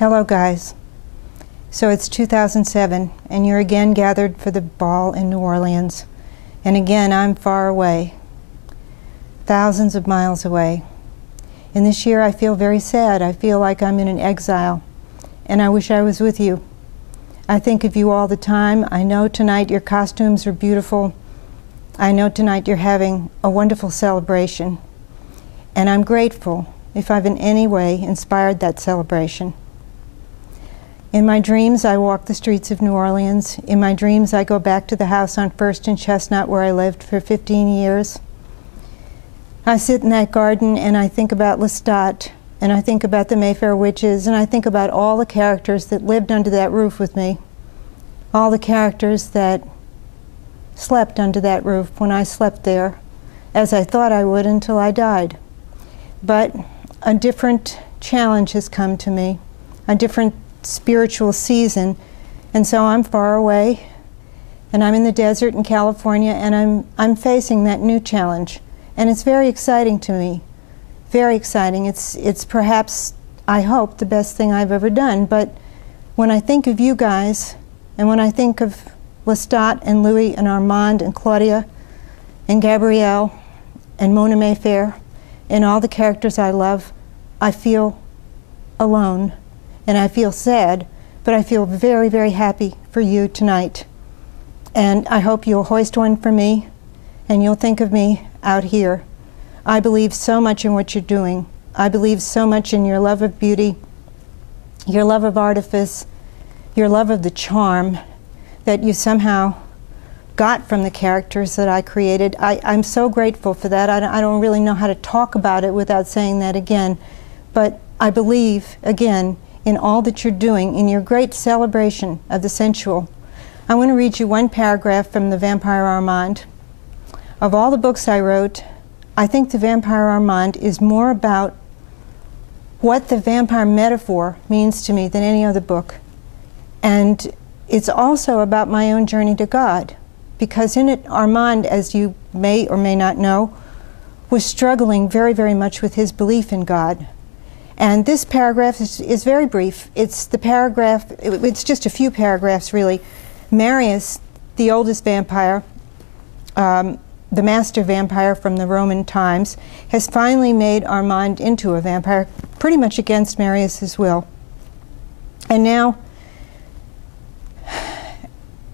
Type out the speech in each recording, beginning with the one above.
Hello guys. So it's 2007 and you're again gathered for the ball in New Orleans. And again I'm far away, thousands of miles away. And this year I feel very sad. I feel like I'm in an exile and I wish I was with you. I think of you all the time. I know tonight your costumes are beautiful. I know tonight you're having a wonderful celebration. And I'm grateful if I've in any way inspired that celebration. In my dreams, I walk the streets of New Orleans. In my dreams, I go back to the house on First and Chestnut where I lived for 15 years. I sit in that garden and I think about Lestat, and I think about the Mayfair witches, and I think about all the characters that lived under that roof with me, all the characters that slept under that roof when I slept there, as I thought I would until I died. But a different challenge has come to me, a different spiritual season, and so I'm far away and I'm in the desert in California and I'm facing that new challenge, and it's very exciting to me, very exciting. It's perhaps, I hope, the best thing I've ever done. But when I think of you guys and when I think of Lestat and Louis and Armand and Claudia and Gabrielle and Mona Mayfair and all the characters I love, I feel alone. And I feel sad, but I feel very, very happy for you tonight. And I hope you'll hoist one for me, and you'll think of me out here. I believe so much in what you're doing. I believe so much in your love of beauty, your love of artifice, your love of the charm that you somehow got from the characters that I created. I'm so grateful for that. I don't really know how to talk about it without saying that again. But I believe, again, in all that you're doing, in your great celebration of the sensual. I want to read you one paragraph from The Vampire Armand. Of all the books I wrote, I think The Vampire Armand is more about what the vampire metaphor means to me than any other book. And it's also about my own journey to God, because in it, Armand, as you may or may not know, was struggling very, very much with his belief in God. And this paragraph is very brief. It's the paragraph, it's just a few paragraphs really. Marius, the oldest vampire, the master vampire from the Roman times, has finally made Armand into a vampire, pretty much against Marius's will. And now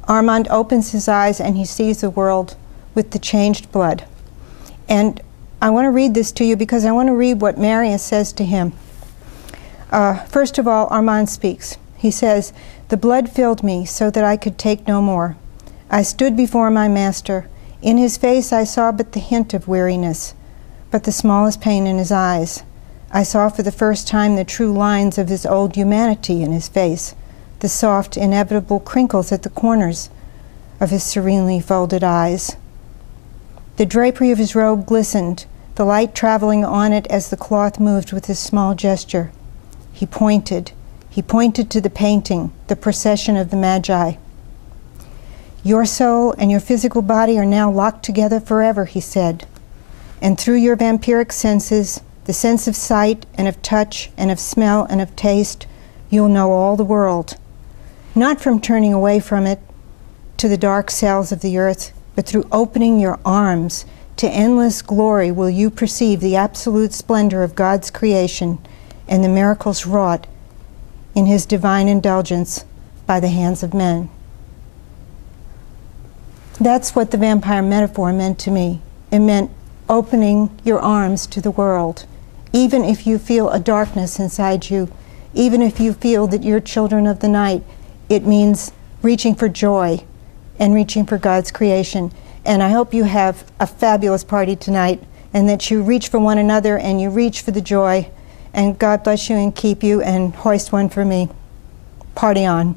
Armand opens his eyes and he sees the world with the changed blood. And I want to read this to you because I want to read what Marius says to him. First of all, Armand speaks. He says, "The blood filled me so that I could take no more. I stood before my master. In his face I saw but the hint of weariness, but the smallest pain in his eyes. I saw for the first time the true lines of his old humanity in his face, the soft, inevitable crinkles at the corners of his serenely folded eyes. The drapery of his robe glistened, the light traveling on it as the cloth moved with his small gesture. He pointed to the painting, the procession of the Magi. Your soul and your physical body are now locked together forever, he said. And through your vampiric senses, the sense of sight and of touch and of smell and of taste, you'll know all the world. Not from turning away from it to the dark cells of the earth, but through opening your arms to endless glory will you perceive the absolute splendor of God's creation and the miracles wrought in his divine indulgence by the hands of men." That's what the vampire metaphor meant to me. It meant opening your arms to the world. Even if you feel a darkness inside you, even if you feel that you're children of the night, it means reaching for joy and reaching for God's creation. And I hope you have a fabulous party tonight and that you reach for one another and you reach for the joy. And God bless you and keep you, and hoist one for me. Party on.